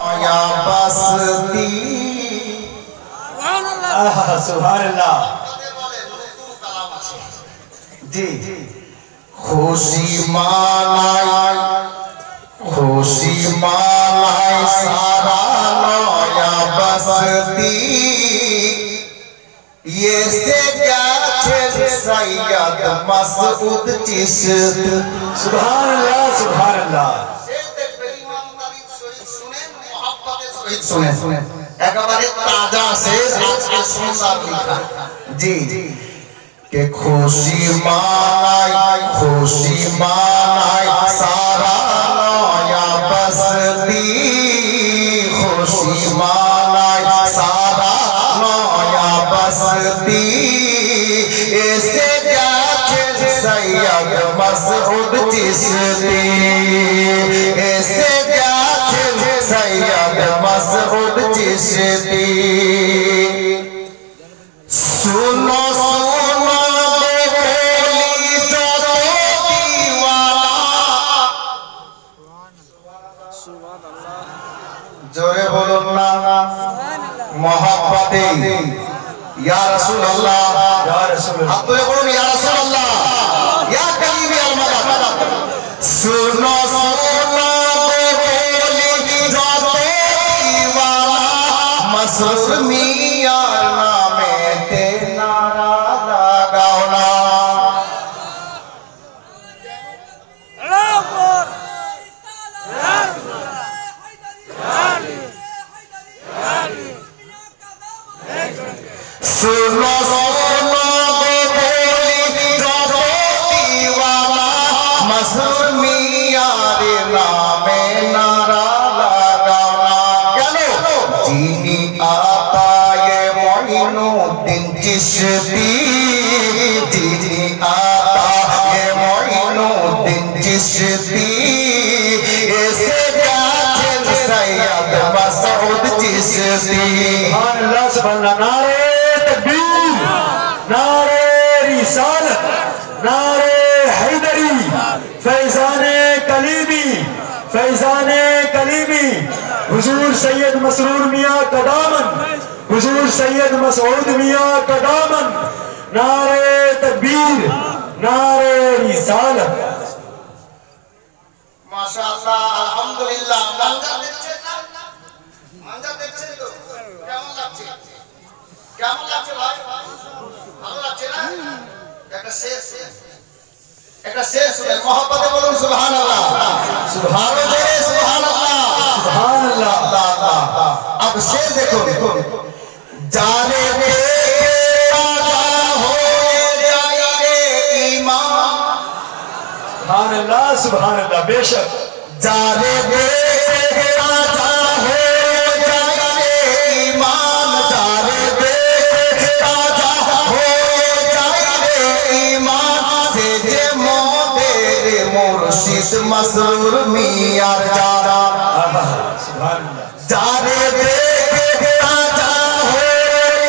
या बसती सुभान अल्लाह जी खुशी मानाए सारा नया बसती ये से क्या सैयद मसूद चिश्ती सुभान अल्लाह सुने एकेबारे ताजा से आज के सुनसा लिखा जी के खुशी मानाए सारा नया बसती खुशी मानाए सारा नया बसती ऐसे जाके सैयद मसूद चिश्ती ऐसे जाके सैयद मसूद चिश्ती सुनो जोरे बोलो ना मोहब्बते या रसूल अल्लाह आप तो बोलो या रसूल अल्लाह या करीम या मदद सुनो बोली जाते दीवाना मसरूर मियां नामे ते नारा लगाओ ना सुनो बोली जाते दीवाना मसरूर मियां नामे नारा लगाना चलो चीनी आता ये मोइनुद्दीन चिश्ती चीनी आता ये मोइनुद्दीन चिश्ती ऐसे जाके सैयद मसूद चिश्ती अल्लाह सुभान नारे तकबीर नारे रिसालत नारे हैदरी फैज़ाने कलीमी हुजूर सैयद मसरूर मियां का दामन हुजूर सैयद मसूद मियां का दामन नारे तकबीर नारे रिसालत माशाअल्लाह अल्हम्दुलिल्लाह मंजर देखছেন তো কেমন লাগছে ভাই ভালো লাগছে না একটা শেষ শুনে মোহাম্মতে বলুন সুবহানাল্লাহ সুবহানাল্লাহ अब शेर देखो जाने दे ताजा हो जाए ईमान सुभान अल्लाह बेशक जाने दे ताजा हो जाए ईमान जाने दे ताजा हो जाए ईमान से जे मोदेर मुर्शिद मसरूर मियां जारा सुभान अल्लाह जाने दे ताजा हो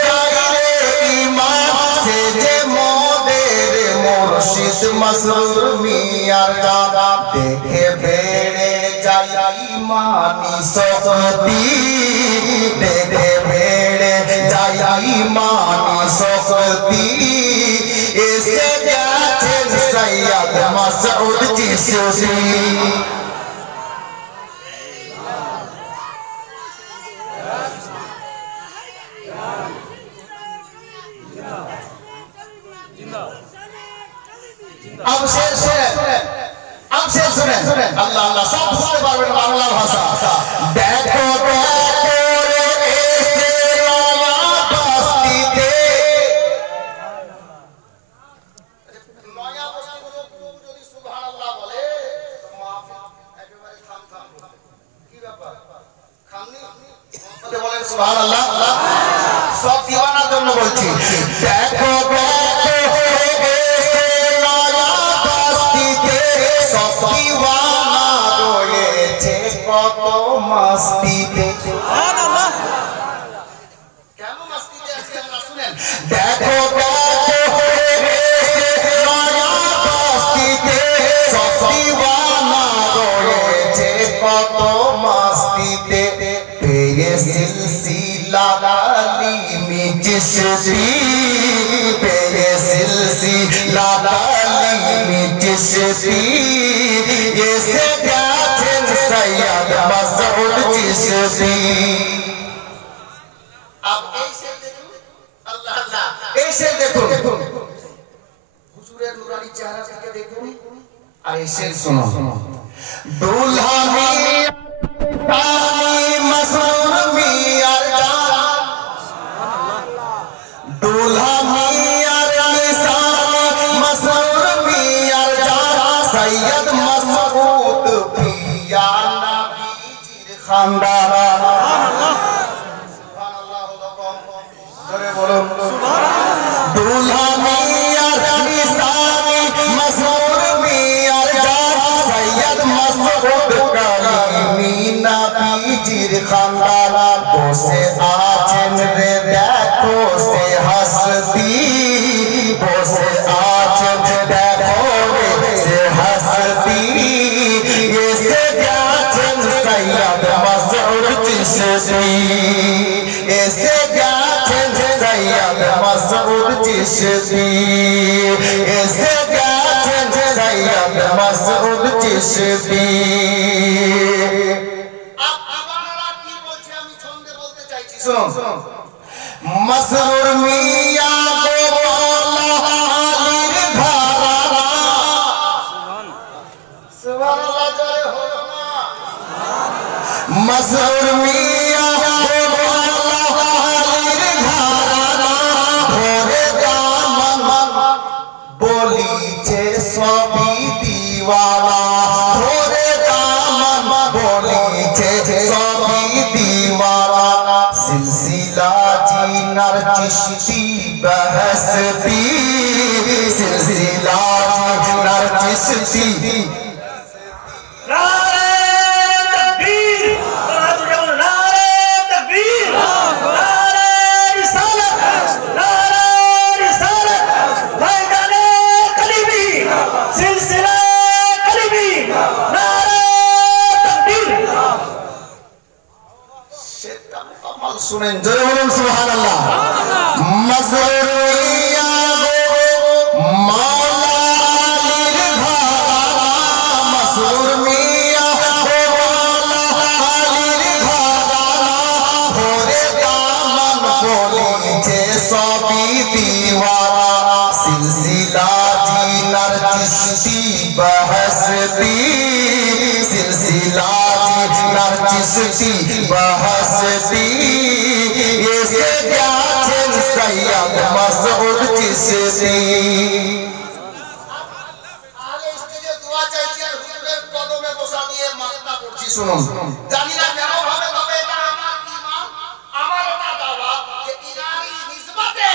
जाए ईमान से जे मोदेर मुर्शिद मसरूर मियां जारा देखे भेड़े जाई मानी सोती देखे भेड़े जाई मानी सोती ऐसे जाके सैयद मसूद चिश्ती अब शेर सुने अल्लाह अल्लाह सब सुनते पारबेन बांग्ला भाषा देखो रे ऐसे नया बस्तीते नया बस्ती যদি সুবহানাল্লাহ বলে তো মাফি একেবারে থাম কি ব্যাপার খামনি বলেন সুবহানাল্লাহ সব দিওয়ানার জন্য বলছি দেখো मस्तीते केमन मस्तीते आछि আমরা শুনেন देखो नया बस्तीते सब दीवाना রয়েছে কত मस्तीते ये सिलसिला तालीमी चिश्ती पे ये सिलसिला तालीमी चिश्ती ये से गाथन सैयद मसऊद चिश्ती अब ऐसे देखो अल्लाह अल्लाह ऐसे देखो हुजूरेर नुरानी चेहरा के देखो और ऐसे सुनो दूल्हा मियां ताली मसऊद मियां जान दूल्हा मियां ताली मसऊद मियां जान सैयद मसऊद पिया नबीजीर खानदान सुभानाल्लाह जोरे बोलो सुभानाल्लाह दूल्हा मियां ताली मसऊद मियां जान सैयद मसऊद नबीजीर खानदान बोसे आचन रे देखो से हंसती बोसे आचन देखो से हंसती ये से गाचन सैयद मसऊद चिश्ती ये से गाचन सैयद मसऊद चिश्ती ये से गाचन सैयद मसऊद चिश्ती मसरूर मियां को मौला अलीर घराना सुभान अल्लाह जय हो मसरूर मियां को मौला अलीर घराना भोरे दामन बोली छे स्वामी दीवाना भोरे दामन बोली छे स्वामी दीवाना सिलसिला जीनर चिश्ती बहसती सिलसिला जीनर चिश्ती नारे तकबीर नारे तकबीर नारे रिसालत फैज़ाने कलीमी सिलसिला कलीमी नारे तकबीर सुनें जय बोलो सुभान अल्लाह मसरूर मियां को मौला अलीर घराना मसरूर मियां को मौला अलीर घराना भोरे दामन बोली छे स्वामी दीवाना सिलसिला जीनर चिश्ती बहसती सिलसिला जीनर चिश्ती बहसती ये से गाचन सैयद मसऊद चिश्ती आले स्टेजे दुआ চাইছি আর হুজুরের কদমে বসা দিয়ে মাথা পড়ছি শুনুন জানি না কেন ভাবে ভাবে এটা আমার ঈমান আমার এটা দাওয়া যে ইরানি নিসবতে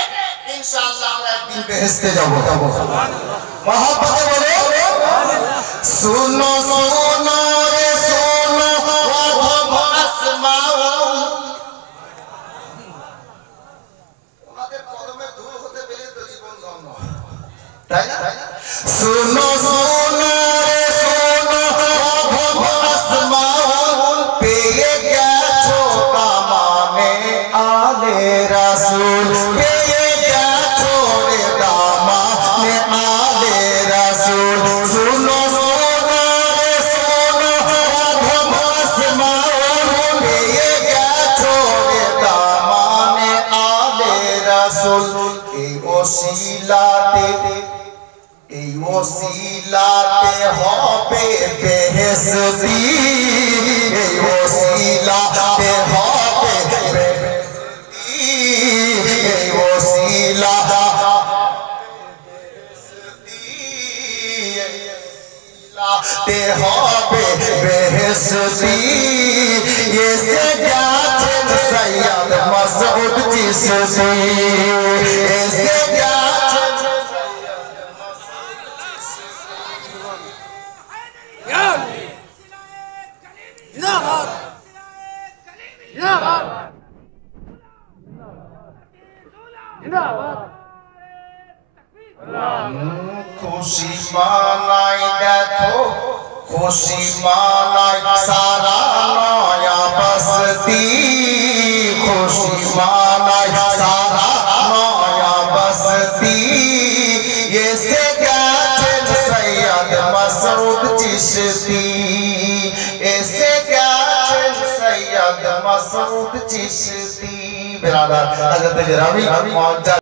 ইনশাআল্লাহ আমরা একদিন বেহেশতে যাব সুবহানাল্লাহ মহব্বতে বলে सुनो सुनो रे सुनो वाधम আসমাও ওনাদের কদমে ধুল হতে পেলে তো জীবন ধন্য তাই না सुनो सुनो रे सुनो वाधम আসমাও পেয়ে গেছো কামানে আলে রাসূল পেয়ে গেছো রে দামানে আলে রাসূল सुनो सुनो रे सुनो वाधम আসমাও পেয়ে গেছো রে দামানে আলে রাসূল এই ওসিলাতে হবে বেহেশতি এই ওসিলাতে হবে বেহেশতি এই ওসিলাতে হবে বেহেশতি ये से गाचन सैयद मसऊद चिश्ती ये से गाचन खुशी मानाई देखो खुशी मानाई सारा नया बस्ती दीवानाय सारा नया बस्ती এসে গেছেন সৈয়দ মাসউদ চিশতি এসে গেছেন সৈয়দ মাসউদ চিশতি বিরাদার হযরত রাবি